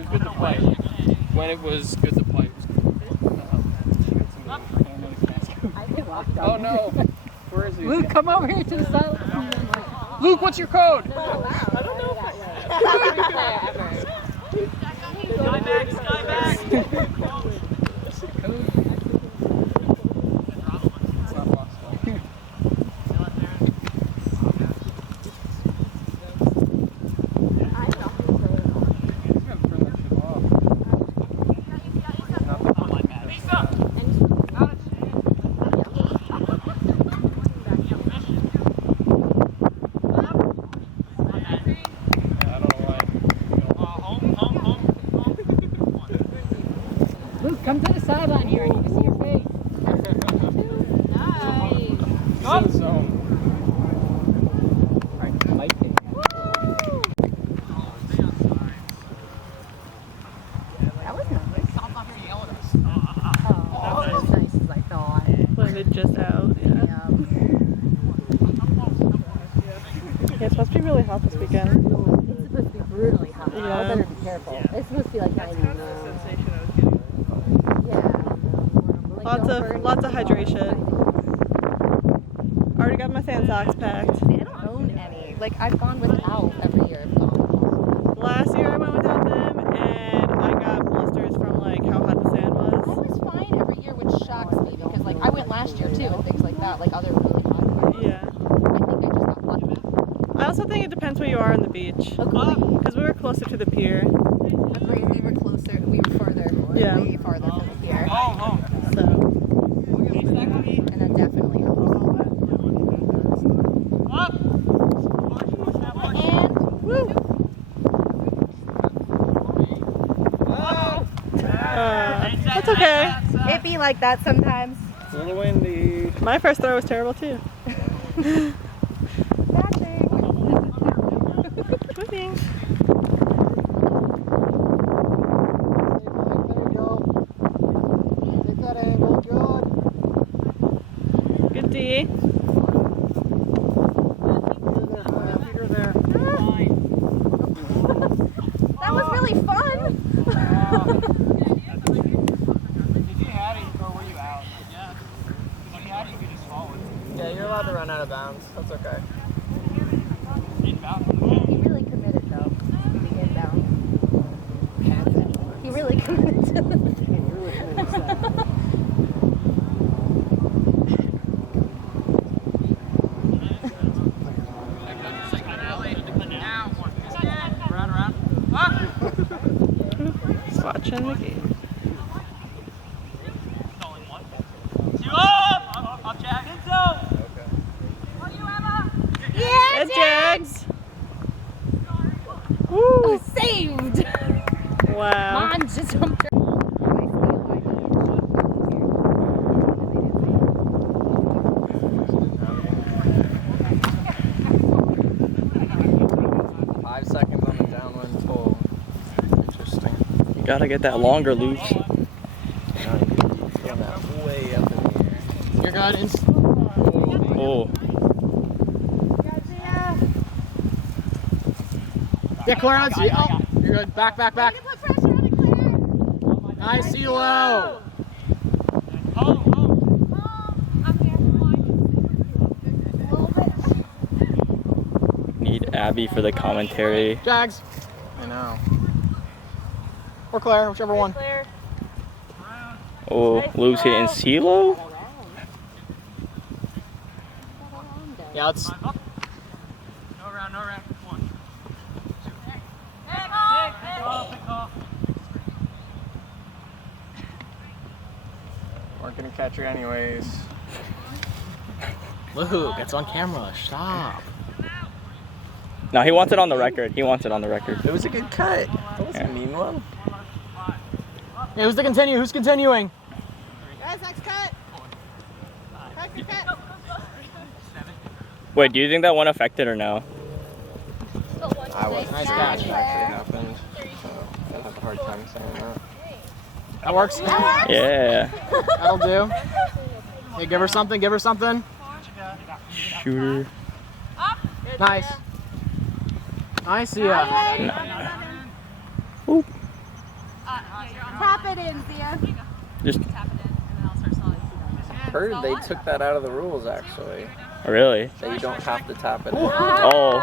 was good to play. When it was good to play, it was good. Oh no! Where is he? Luke, come over here to the side. Luke, what's your code? I don't know. Luke, come to the sideline here. I need to see your face. Nice. Zone. That was nice. Stop up here yelling at us. Oh, that was as nice as I thought. Landed just out. Yeah. Yeah, it's supposed to be really hot this weekend. It's supposed to be brutally hot. Yeah. I better be careful. It's supposed to be like 90. That's kind of the sensation I was getting. Yeah. Lots of hydration. Already got my sand socks packed. See, I don't own any. Like, I've gone without every year. Last year I went without them and I got blisters from like how hot the sand was. I was fine every year, which shocks me because, like, I went last year too and things like that, like other really hot years. Yeah. I think I just got lucky. I also think it depends where you are on the beach. Agreed. Because we were closer to the pier. Agreed. We were closer. We were farther. Yeah. Way farther from the pier. So. And that definitely helps. And woo! That's okay. It be like that sometimes. It's a little windy. My first throw was terrible too. Moving. Good D. That was really fun. Yeah, you're allowed to run out of bounds. That's okay. He really committed though to the inbound. He really committed to He's watching the game. Yeah, Good Jags! Woo! Oh, saved! Wow. Mom just jumped her. 5 seconds on the downwind pull. Interesting. You gotta get that longer loops. Way up in the air. Your guidance. Oh. Yeah, Claire, let's see. Oh, you're good. Back, back, back. Nice, CeeLo. Need Abby for the commentary. Jags. I know. Or Claire, whichever one. Oh, Luke's hitting CeeLo? Yeah, let's. No round, no round. One. Weren't gonna catch her anyways. Luke, it's on camera. Stop. No, he wants it on the record. He wants it on the record. It was a good cut. That was a mean one. Yeah, who's to continue? Who's continuing? Guys, next cut. Cut. Wait, do you think that one affected or no? I was. Nice catch. It actually happened. So I have a hard time saying that. That works. Yeah. That'll do. Hey, give her something. Give her something. Shooter. Nice. I see ya. Oop. Tap it in, Zia. Just Heard they took that out of the rules actually. really. That you don't have to tap it in. Oh.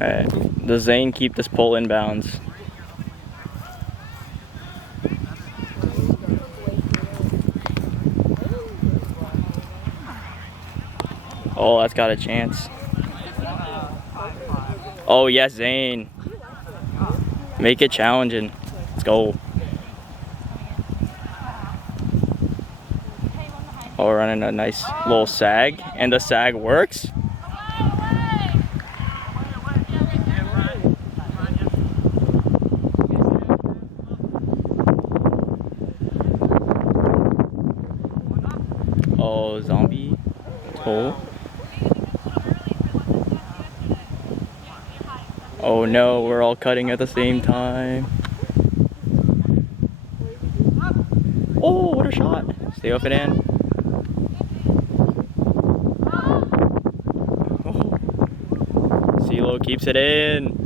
Alright. Does Zane keep this pull inbounds? Oh, that's got a chance. Oh, yes, Zane. Make it challenging. Let's go. Oh, we're running a nice little sag, and the sag works. Oh, zombie toe. Oh no, we're all cutting at the same time. Oh, what a shot. Stay up and in. Oh. CeeLo keeps it in.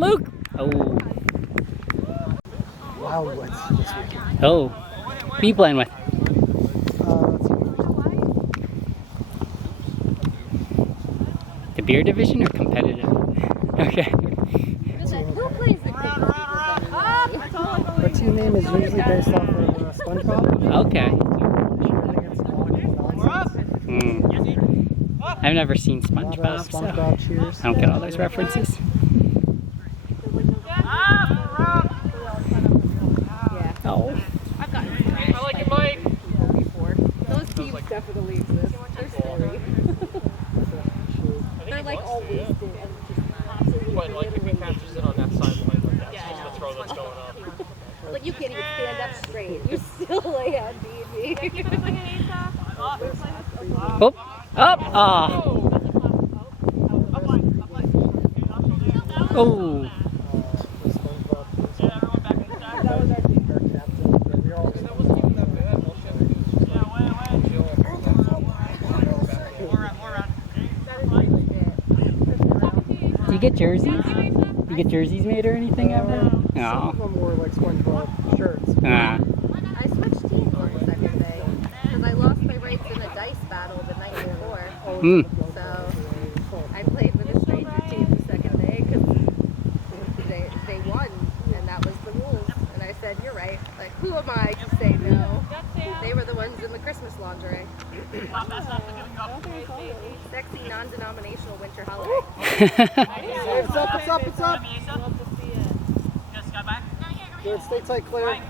Luke. Oh. Wow, what's this weekend? Oh. Who are you playing with? The beer division or competitive? Okay. Who plays the The team name is usually based off of SpongeBob. Okay. I've never seen SpongeBob, so SpongeBob cheers. I don't get all those references. Oh. I like your mic. Those teams definitely exist. They're scary. They're like always But like if he catches it on that sideline, like that's just the throw that's going up. like you can't even stand up straight. You're still like on B&B. Oh. Up. Ah. Oh. Do you get jerseys? Do you get jerseys made or anything ever? Some of No. them wore like SpongeBob shirts. Ah. I switched teams on the second day because I lost my rights in a dice battle the night before. Hmm. So I played with a stranger team the second day because they won and that was the rules. And I said, you're right. Like, who am I to say no? They were the ones in the Christmas lingerie. Sexy non-denominational winter holiday. It's up, it's up, it's up. Good, stay tight, Claire.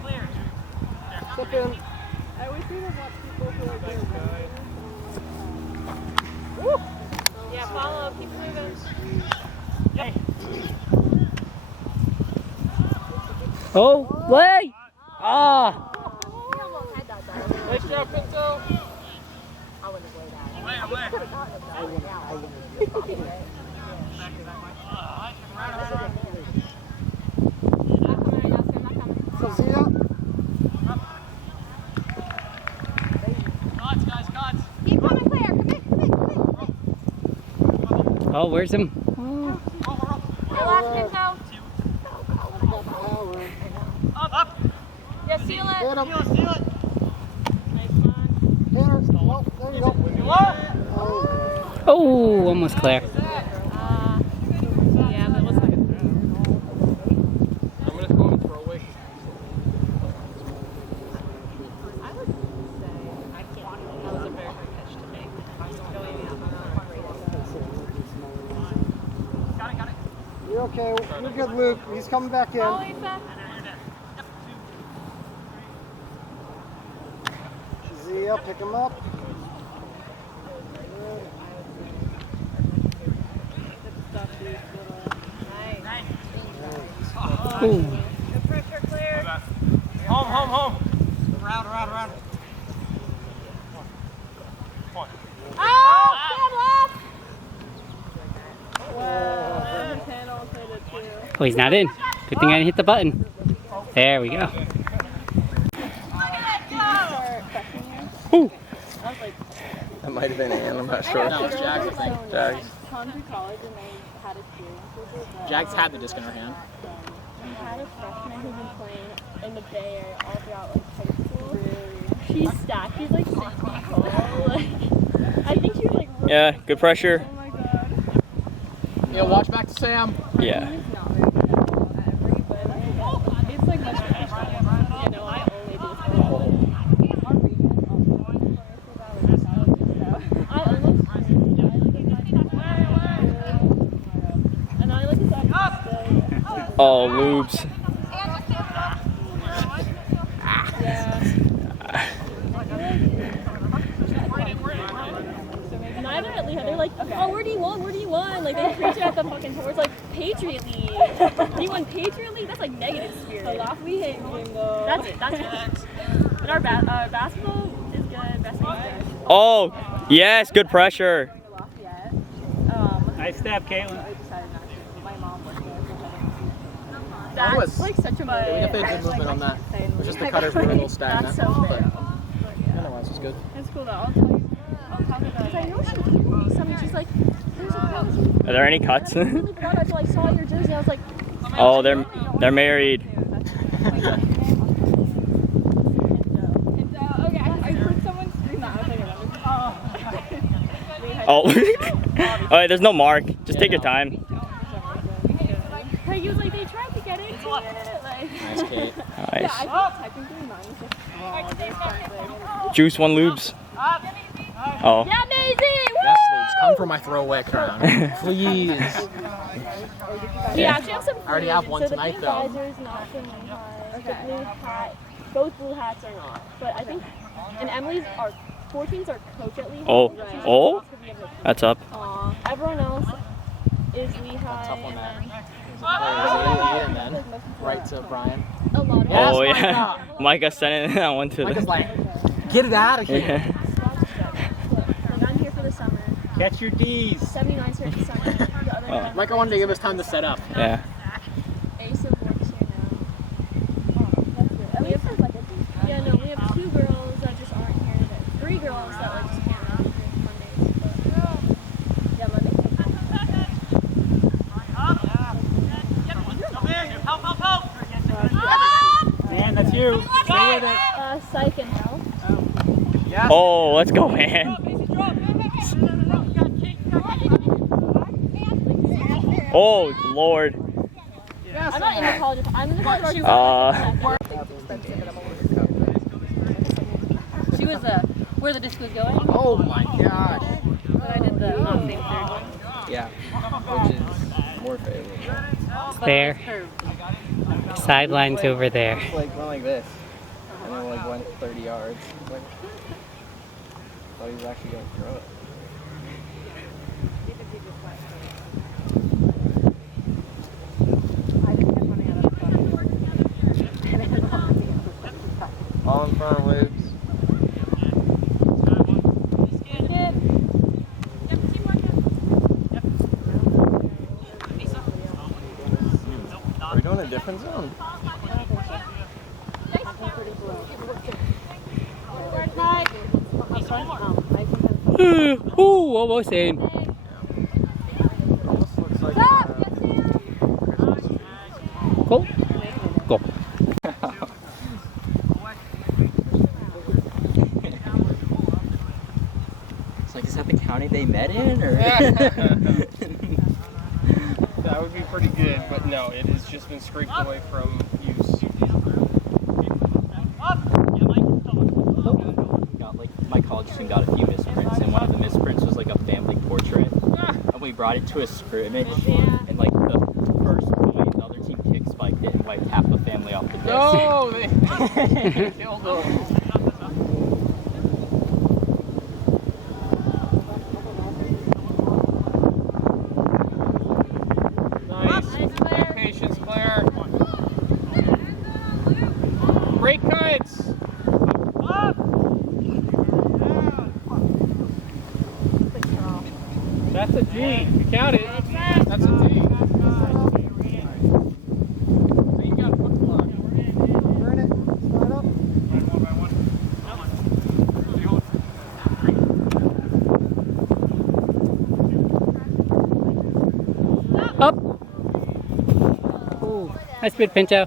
Step in. I always see them watch people who are doing Yeah, follow. Keep moving. Oh, play! Ah! Nice job, Pinto. I wouldn't have played that. Away. Could have gotten it that way. So Zia, Keep coming, Claire. Come in. Oh, where's him? Your last Pinto. Up. Yeah, seal it. hit him. Hit her. Oh, there you go. Oh. Oh, almost Claire. Yeah, that was like I'm gonna go and throw away. I would say I can't. That was a very hard catch to make. You're okay. You're good, Luke. He's coming back in. Zia, pick him up. Ooh. Good pressure, clear. Home. Around. Oh, Oh, he's not in. Good thing I didn't hit the button. There we go. Ooh. That might have been Ann, I'm not sure. No, it's Jags, I think. Jags. Come through college and they had experience with it. But Jags had the disc in her hand. we had a freshman who's been playing in the Bay Area all throughout like high school. She's stacked. She's like 6 feet tall. Like, I think she was like. Yeah, good pressure. Oh my god. Yeah, watch back to Sam. Yeah. He's not very good at every, but it's like much more. You know, I only do this. Our region also plays for that. Like, I almost. And I like his accent. Oh, lubes. They're like, oh, where do you want? Where do you want? Like, they preach it at the fucking tours, like, Patriot League. Do you want Patriot League? That's like negative spirit. We hate bingo. That's it. That's it. But our basketball is good. Basketball is good. Oh, yes, good pressure. Nice step, Caitlin. I decided not to. My mom was there. That was like such a we definitely had good movement on that. It was just the cutters were a little stagnant. That's so But fair. otherwise, it was good. It's cool though. I'll tell you. I'll talk about it. I know she told me something. She's like, there's a girl. Are there any cuts? I really forgot until I saw your jersey. I was like, Oh, they're married. okay, I heard someone scream that. I was like, Oh. Alright, there's no mark. Just take your time. He was like, they tried to get into it. Like, Nice, Kate. yeah, Nice. I think technically mine was just wrong. Juice one lubes. Oh. Yeah, Maisie! Yes, Luke. Come for my throwaway crown. Please. We actually have some. I already have one so tonight, the though. pink visor is not for Lehigh. The blue hat, both blue hats are not. But I think, and Emily's are 14s are coach at Lehigh. Oh. She's like, Oh. That's up. Everyone else is Lehigh. Tough one and there. then And then right to Brian. a lot of Oh, Yes, yeah. Micah sent that one to Micah's the. like, get it out of here. Yeah. Like, I'm here for the summer. Catch your D's. 79's here for the summer. The other guy, Micah wanted to give us time to set up. Yeah. Ace of works here now. We have, yeah, no, we have 2 girls that just aren't here today. 3 girls that like just can't make it Mondays. But yeah, Monday. Man, that's you. Stay with it. Psych and health. Oh, let's go, man. Oh, Lord. I'm not in the college. I'm in the college. She was where the disc was going. Oh my gosh. But I did the same third one. Yeah, which is more favorable. There. Sidelines over there. It's like went like this, and then like went 30 yards. Like, thought he was actually going to throw it. All in front of loops. Are we doing a different zone? Ooh, almost in. Almost looks like Go. Go. It's like, is that the county they met in, or? That would be pretty good, but no, it has just been scraped away from use. Got like my college team got a few misprints, and one of the misprints was like a family portrait, and we brought it to a scrimmage, and like the first like half the family off the bus. No, they killed him. Nice. Have patience, Claire. Break cuts. That's a D. You count it. That's a D. Then you got a foot block. Burn it. Slide up. Up. Ooh, nice bit, Pinto.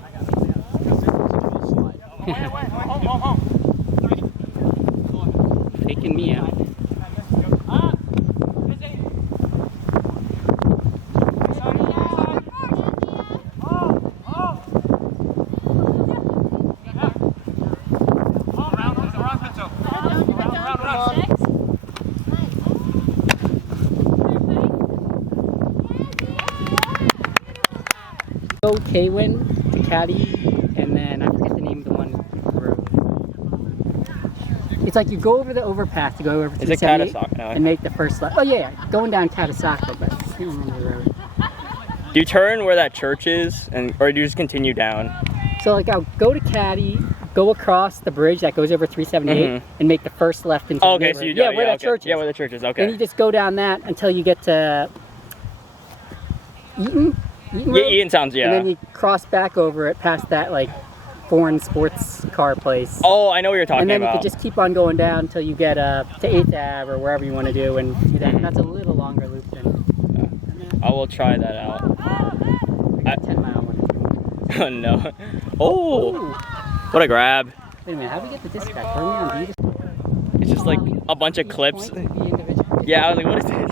Taking me out. Go K-Win to Caddy, and then I forget the name of the one road. It's like you go over the overpass to go over Is it 378 Catasauqua? No. and make the first left. Oh yeah, going down Catasauqua, but I can't remember the road. Do you turn where that church is, or do you just continue down? So like I'll go to Caddy, go across the bridge that goes over 378, and make the first left into Oh, the okay, so you neighborhood. know, where that okay. church is. Yeah, where the church is. Okay. And you just go down that until you get to Eaton Yeah, Road, Ian sounds, yeah. and then you cross back over it past that like foreign sports car place. Oh, I know what you're talking And then about. you could just keep on going down until you get to 8th Ave or wherever you want to do and do that. And that's a little longer loop than I will try that out. a 10-mile one. Oh, no. Oh, what a grab. Wait a minute, how do we get the disc back? Are we on B? It's just like a bunch of clips. Yeah, I was like, what is this?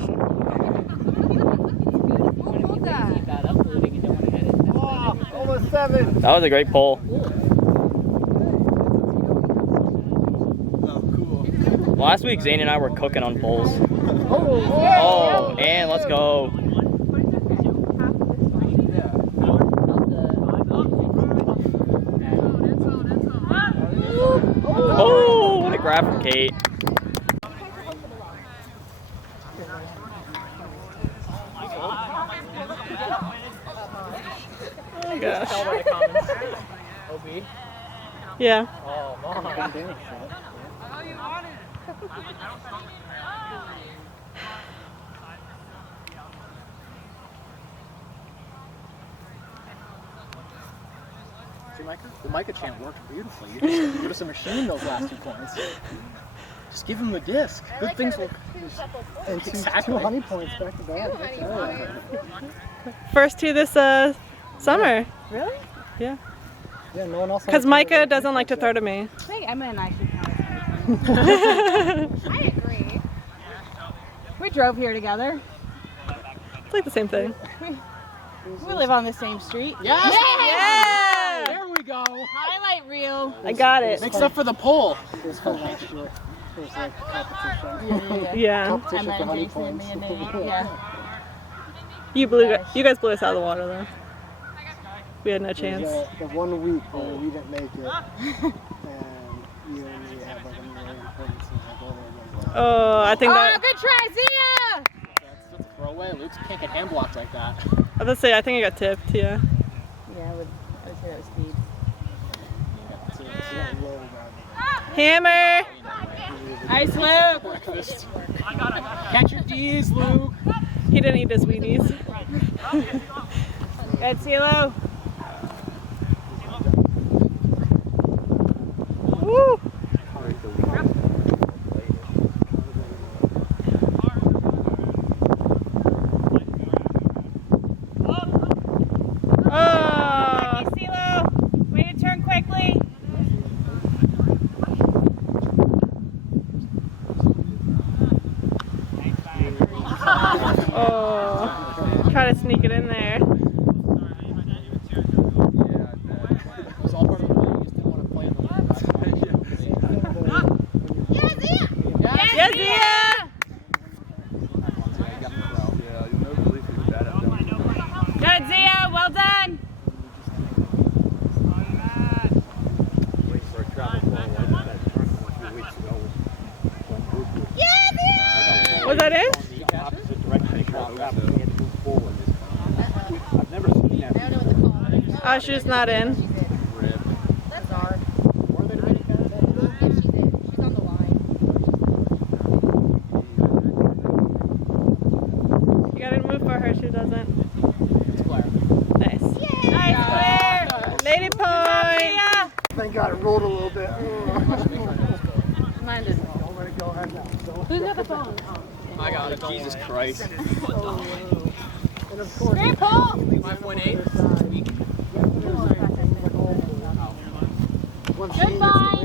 Oh, almost 7. That was a great pull. Oh, cool. Last week, Zane and I were cooking on pulls. Oh, and let's go. Oh, what a grab from Kate. Oh my gosh. Tell by the comments. OB. Yeah. Oh, mom. See, Micah? The Micah chant worked beautifully. You just machined those last 2 points. Just give him the disc. Good things will. And two honey points back to back. First 2 this summer. Really? Yeah. Yeah, no one else. Because Micah doesn't like to throw to me. I think Emma and I should count. I agree. We drove here together. It's like the same thing. We live on the same street. Yes! Yeah! There we go. Highlight reel. I got it. Makes up for the pull. This whole next year. There's like competition. Yeah. Competition for honey Jason, points. me and Nate. Yeah. You guys blew us out of the water though. We had no chance. The 1 week where we didn't make it, and you and me had like a million points, and like, oh, Oh, I think that. good try, Zia! That's a throwaway. Luke can't get hand blocked like that. I was gonna say I think I got tipped. Yeah. Yeah, I would say that was speed. it's a low round. Hammer. Nice, Luke! Catch your D's, Luke. He didn't eat his Wheaties. Good, CeeLo. Woo. Oh. CeeLo. Way to turn quickly. Oh. Try to sneak it in there. It was all part of the play. You just didn't want to play in the Yes, Zia! Good, Zia. Well done. not in? Oh, she's not in. That's ours. If she's in, she's on the line. You gotta move for her, she doesn't. Nice. Nice, Claire. Lady point! Thank God it rolled a little bit. Mine didn't. Don't let it go ahead now. Who's got the phone? I got it. Jesus Christ. And of course, Great Paul. 5.8. Goodbye.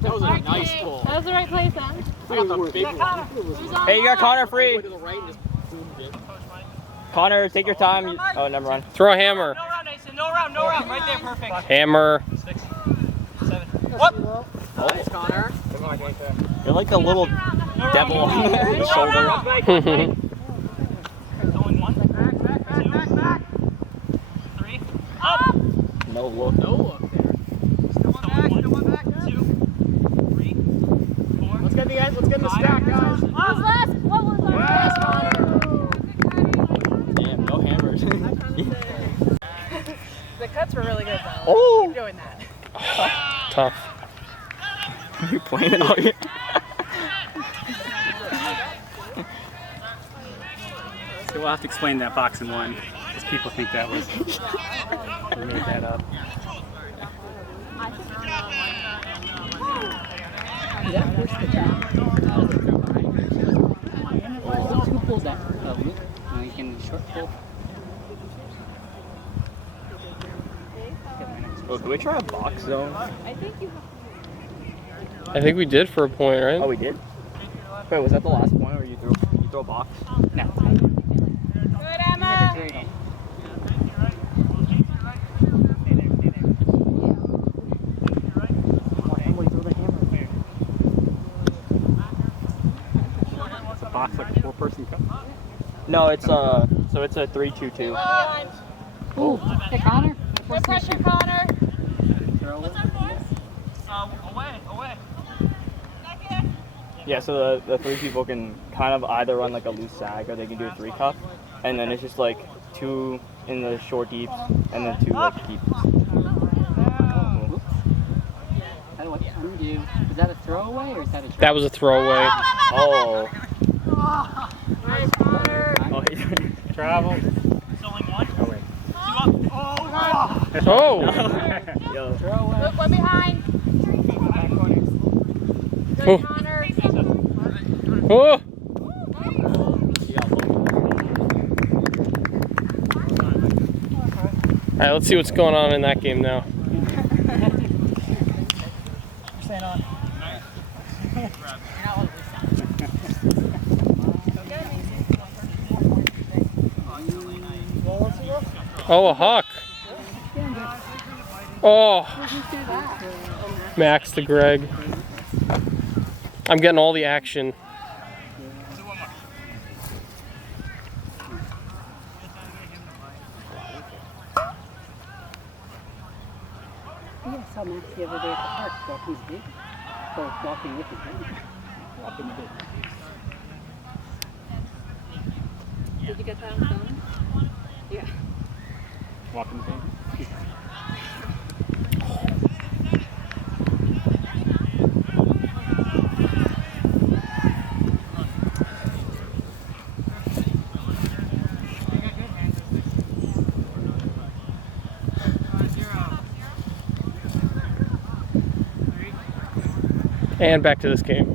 That was a nice pull. That was the right place, then. I got the big one. Hey, you got Connor free. To the right and just boomed it. Connor, take your time. Oh, never mind. Throw a hammer. No round, Mason. No round. Right there, perfect. Hammer. 6, 7. What? Nice, Connor. You're like a little devil on the shoulder. Going 1. Back. 3. Up. No look. No look there. Still one back. 2, 3, 4. Let's get in the stack, guys. What was last? What was last? Damn, no hammers. The cuts were really good though. Oh! Keep doing that. Tough. You playing it all year? So we'll have to explain that box in one, because people think that was we made that up. Who pulled that? Luke? Lincoln short pull. Oh, can we try a box zone? I think we did for a point, right? Oh, we did? Wait, was that the last point where you threw a box? No. Good, Emma. It's a box like a 4-person cup. No, it's so it's a 3-2-2. Ooh, hey Connor. No pressure, Connor. Away. Yeah, so the 3 people can kind of either run like a loose sag or they can do a 3-cup, and then it's just like 2 in the short deeps and then 2 like deep. What do you do? Is that a throwaway or is that a That was a throwaway. Oh. Nice, Connor. Oh, travel? It's only 1. Oh wait. 2 up. Oh! Yo. Look, one behind. Good, Oh. Connor. Oh! Alright, let's see what's going on in that game now. Oh, a hawk. Oh. Max to Greg. I'm getting all the action. Yeah, I saw Max the other day at the park walking his baby. Or walking with his baby. Walking the baby. Did you get that on film? Yeah. Walking the baby. And back to this game.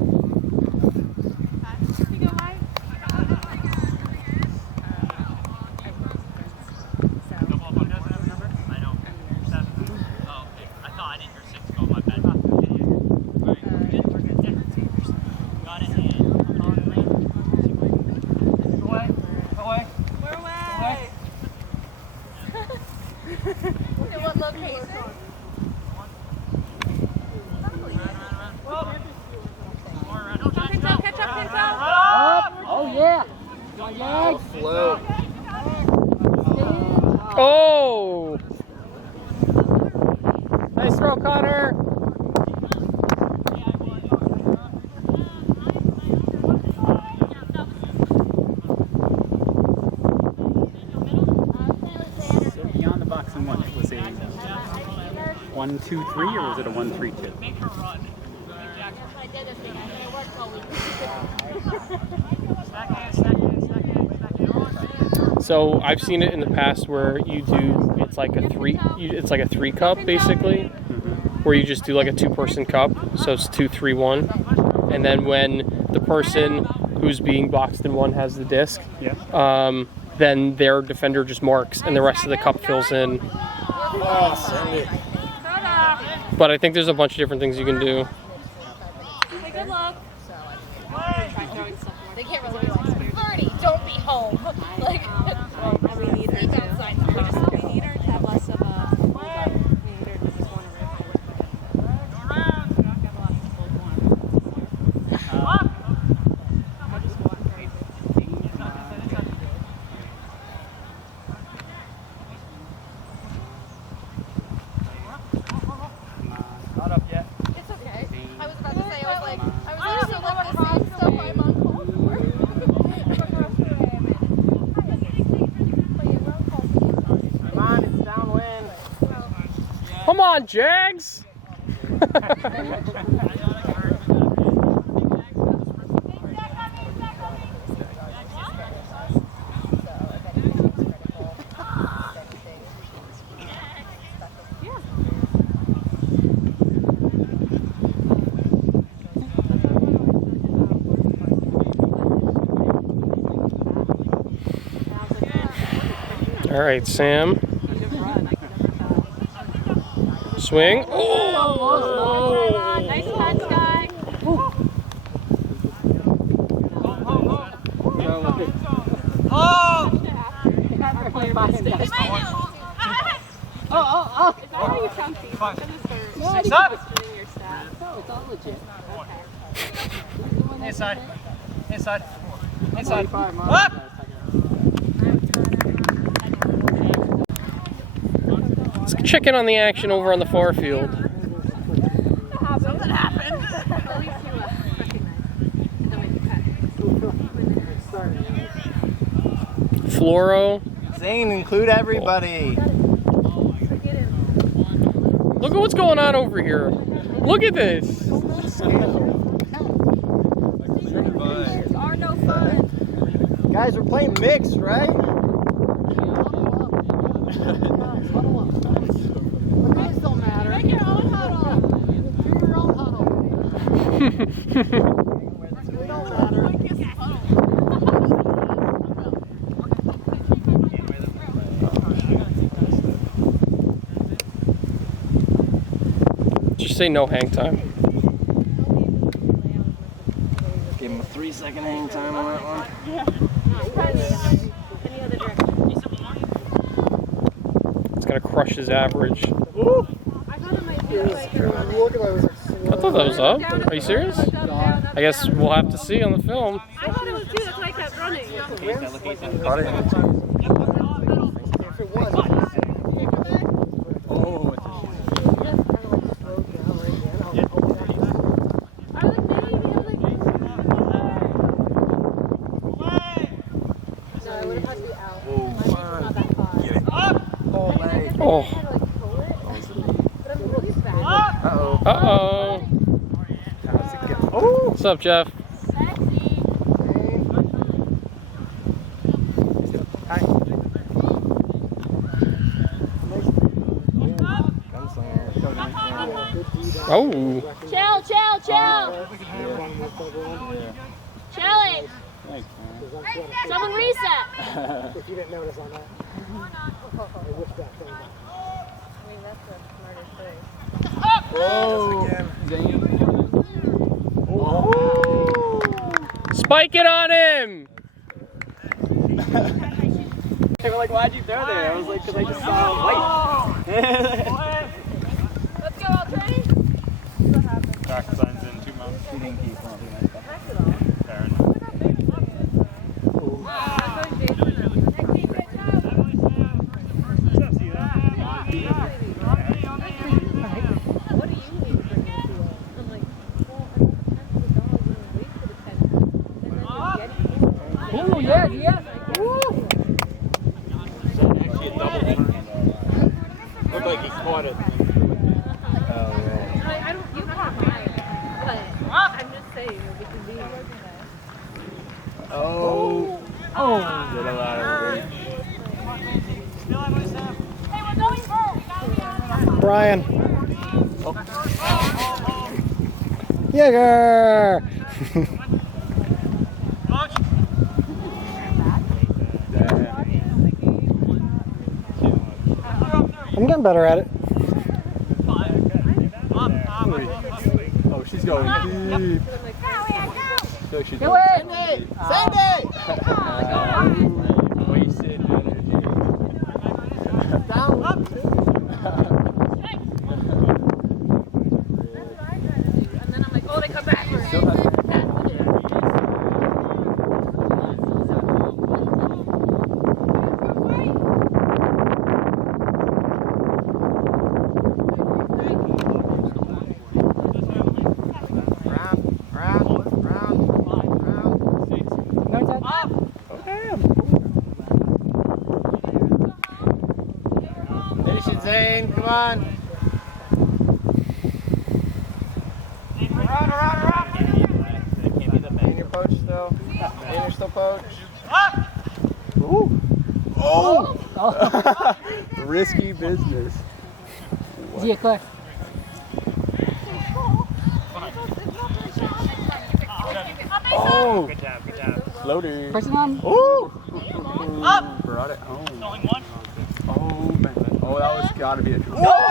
What location? Nice throw, Connor. So beyond the box and one, it was a 1-2-3 or was it a 1-3-2? So I've seen it in the past where you do, it's like a three cup basically, where you just do like a 2-person cup. So it's 2-3-1, and then when the person who's being boxed in one has the disc, then their defender just marks, and the rest of the cup fills in. But I think there's a bunch of different things you can do. Hey, good luck. They can't really be like, 30, don't be home. Like, We need her to. We need her to have less of a. We need her to just want to rip Not up yet. it's okay. I was about to say, I was like, so like the same stuff I'm on hold for. Come on, it's downwind. Come on, Jags! All right, Sam. Swing. Oh! Nice catch, guy. Oh! Is that how you chunk these? I'm gonna start. Six up. Doing your stats. No, it's all legit. Inside. Inside. Inside. 45 miles. Up. Let's check in on the action over on the far field. Something happened. Floro. Zane, include everybody. Look at what's going on over here. Look at this. These are no fun. Guys, we're playing mixed, right? Make your own huddle. Just say no hang time. Give him a 3-second hang time on that one. It's gonna crush his average. I thought it might be like Look at those. I thought that was up. Are you serious? I guess we'll have to see on the film. I thought it was too, that's why I kept running. If it was, Oh. Uh-oh. What's up, Jeff? Oh. Chill. Chilling. Someone reset. if you didn't notice on that, I whipped that thing back. I mean, that's the smartest thing. Spike it on him! They were like, why'd you throw there? I was like, because I just saw white. Let's go, all train. What happened? Track signs in 2 months. He didn't keep one. Packed it all. Fair enough. Yeah, yeah. Actually, a double turn. Looked like he caught it. I don't, you caught mine, but I'm just saying that we can be. Oh. Oh. Get him out of reach. Brian. Oh. Jaeger. I'm getting better at it. Oh, she's going deep. So she's Do going it! deep. Sandy! Wasted energy. Down. And then I'm like, oh, they come back. No, it's up. Finish it, Zane. Come on. In your poach still. In your still poach. Ooh. Oh! Risky business. Gia, Claire. Oh! Good job, good job. Floater. Person on. Ooh! Brought it home. Oh, man. Oh, that was gotta be a. Oh!